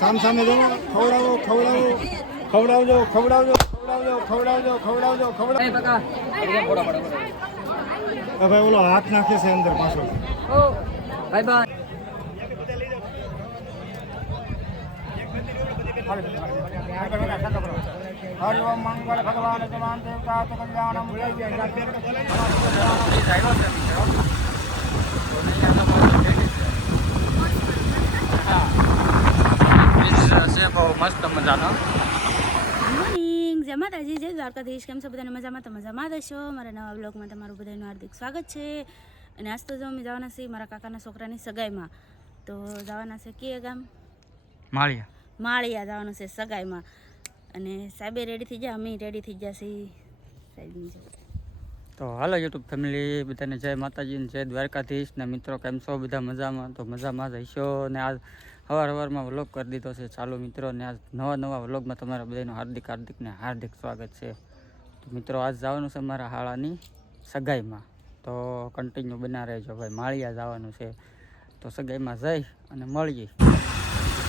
સામ સામે જો ખવડાવો ખવડાવો ખવડાવજો ખવડાવજો ખવડાવજો ખવડાવજો ખવડાવજો ખવડાવજો ભાઈ ઓલો હાથ નાખે છે અંદર પાછો બાય બાય હરિ ઓમ મંગળ ભગવાન સમાન દેવતા કલ્યાણમ બહુ મસ્ત મજાનો મોર્નિંગ જય માતાજી જય દ્વારકાધીશ. કેમ છો બધાને મજામાં? તો મજામાં જ હશો. મારા નવા બ્લોગમાં તમારું બધાનું હાર્દિક સ્વાગત છે. અને આજ તો જો અમે જવાના છીએ મારા કાકાના છોકરાની સગાઈમાં. તો જવાના છે કે ગામ માળિયા જવાનું છે સગાઈમાં. અને સાહેબે રેડી થઈ ગયા, અમે રેડી થઈ ગયા છીએ સાહેબની જોડે. તો હાલો યુટ્યુબ ફેમિલી બધાને જય માતાજી ને જય દ્વારકાધીશ ને મિત્રો કેમ છો બધા મજામાં? તો મજામાં જ હશો. ને આજ સવારમાં વ્લોગ કરી દીધો છે ચાલો મિત્રો. ને આજ નવા વ્લોગમાં તમારા બધાનું હાર્દિક સ્વાગત છે. તો મિત્રો આજ જવાનું છે મારા હાળાની સગાઈમાં. તો કન્ટિન્યુ બના રહેજો ભાઈ. માળિયા જવાનું છે તો સગાઈમાં જઈ અને મળીએ.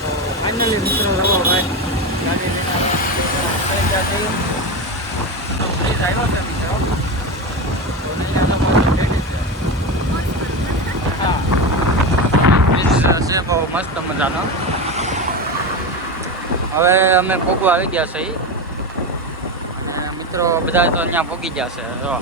તો ફાઇનલી મિત્રો રવો ભાઈ ગાડી લઈને આવ્યો છે મિત્રો. બહુ મસ્ત મજાનો. હવે અમે પોગવા આવી ગયા છે અને મિત્રો બધા તો અહીંયા પોગી ગયા છે. જો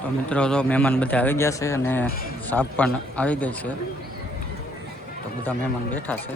તો મિત્રો જો મહેમાન બધા આવી ગયા છે અને સાપ પણ આવી ગઈ છે. તો બધા મહેમાન બેઠા છે.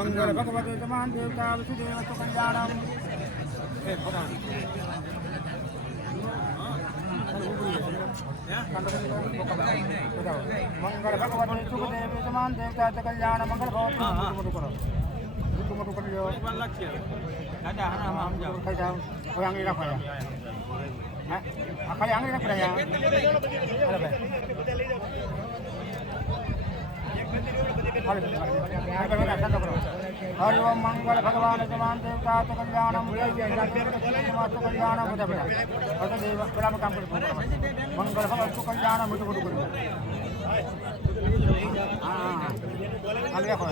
મંગળ ભગવતે સમાન દેવતા વસુદેવ કલ્યાણમ મંગળ ભગવતે સુખદેવ સમાન દેવતા કલ્યાણ મંગળ ભગવતે મોટું કરો મોટું કરી લો દાદા આમ જાઓ ખાઈ જાઓ હવે આંગળી રાખો હા ખાલી આંગળી રાખો અરે હરિ ઓમ મંગળ ભગવાન સમાન દેવતા કલ્યાણમ કલ્યાણમ બધા કામ કરો મંગળ ભગવાન કલ્યાણ મોટું મોટું કર્યું હા રાખો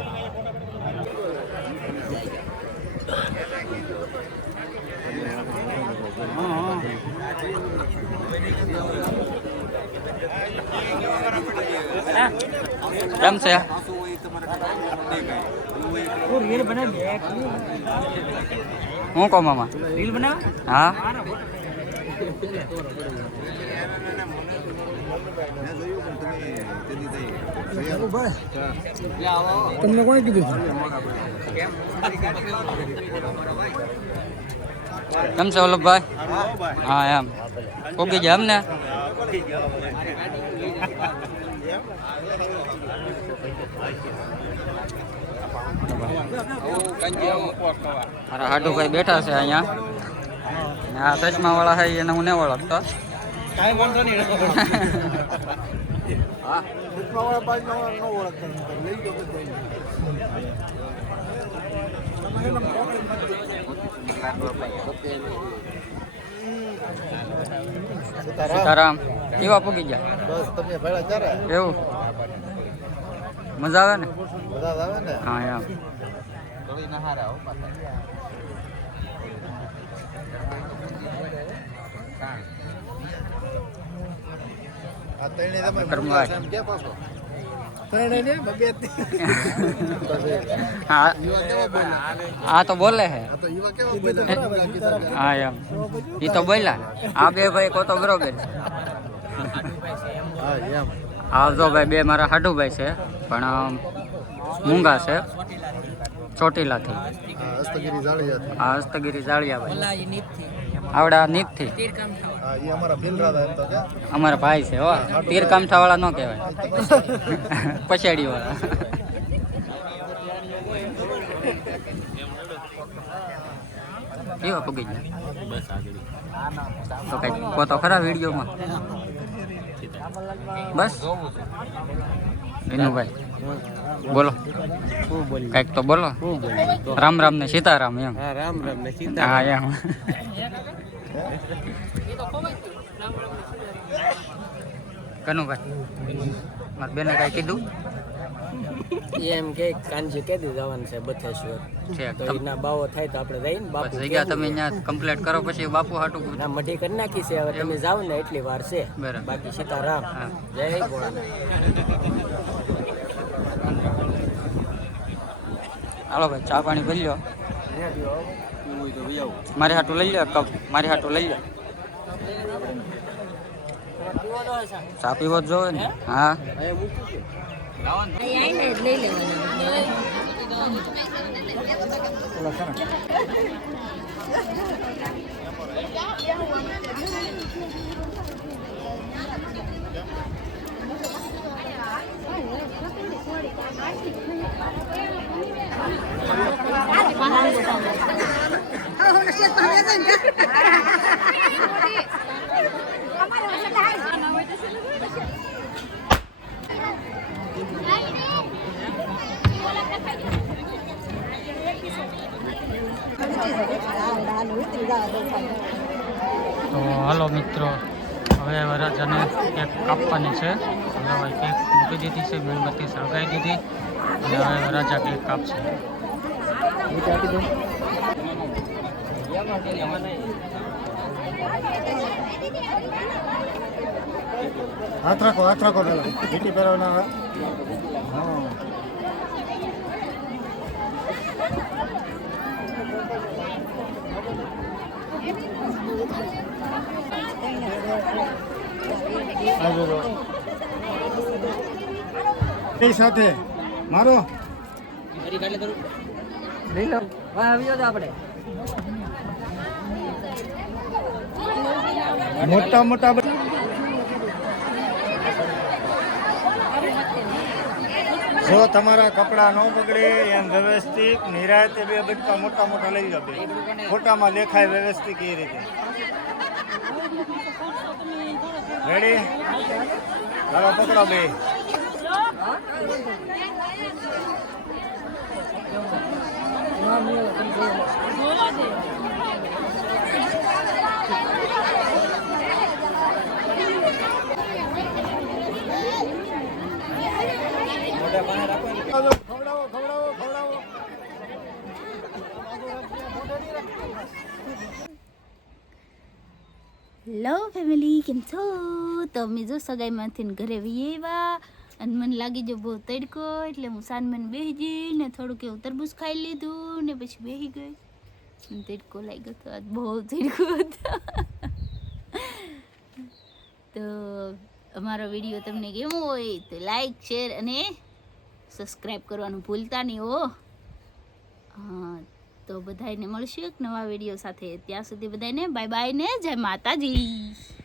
કેમ છે? હું કહું મામા રીલ બનાવ? હા તમને કોણે કીધું? કેમ છે વલ્લભભાઈ? હા એમ પોગી જાય એમ ને? મારા હાડુભાઈ બેઠા છે અહીંયા. આ ચશ્મા વાળા છે એને હું નહીં ઓળખતો. સીતારામ કેવા પૂગી ગયા? બસ તમે ભેળા ચારે એવું મજા આવે ને? બધા આવે ને? હા એમ આ તઈને તમે કર્મભાઈ કે પાછો હા આ તો બોલે હે હા એમ એ તો બોલ્યા આ બે ભાઈ કો તો બરોબર હા જો ભાઈ બે મારા હાડુભાઈ છે પણ મૂંગા છે ચોટીલાથી હા હસ્તગીરી જાળિયા ભાઈ આવડા નીતથી અમારા ભાઈ છે હો તીર કામઠા વાળા ન કહેવાય પછાડી વાળા કેવા પગી ગયા તો કઈ કો તો ખરા વિડીયોમાં બસ વિનુભાઈ બોલો કઈક તો બોલો રામ રામ ને સીતારામ એમ રામ રામ ને હા એમ કનુભાઈ મારા બેને કઈ કીધું એમ કે કાંજી કેદી જવાનું છે બથેશ્વર છે તો એના બાવો થાય તો આપણે રહીને બાપુ જગ્યા તમે અહીંયા કમ્પ્લીટ કરો પછી બાપુ હાટું ના મઢી કરી નાખી છે હવે તમે જાઓ ને એટલી વાર છે બરાબર બાકી સીતારામ હા જય ભોળાનાથ હાલો ભાઈ ચા પાણી પી લો મારી હાટું લઈ લો કપ મારી હાટું લઈ લો ચા પીવો જ જોવે ને હા તો હાલો મિત્રો હવે વરરાજાને કેક કાપવાની છે હવે કેક મૂકી દીધી છે મીણબત્તી સળગાવી દીધી અને હવે વરરાજા કેક કાપશે હાથ રાખો પેલા વીટી પહેરવાના હા સાથે મારો લઈ લો આવી જાવ આપણે મોટા જો તમારા કપડા ન બગડે એમ વ્યવસ્થિત નિરાયતે બે બટકા મોટા લઈ જાવ ફોટામાં દેખાય વ્યવસ્થિત એ રીતે રેડી ચાલો પકડો બે ખવડાવો હેલો ફેમિલી કેમ છો તો અમે જો સગાઈમાંથી ઘરે આવ્યા અને મને લાગી જો બહુ તડકો એટલે હું સાનમાન બેસી ગઈ ને થોડુંક એવું તરબૂચ ખાઈ લીધું ને પછી બેસી ગઈ તડકો લાગ્યો તો આજ બહુ તડકો હતો તો અમારો વિડીયો તમને કેવો હોય તો લાઈક શેર અને સબસ્ક્રાઈબ કરવાનું ભૂલતા નહીં હો હા તો બધાને મળશું એક નવા વિડીયો સાથે ત્યાં સુધી બધાને બાય બાય ને જય માતાજી.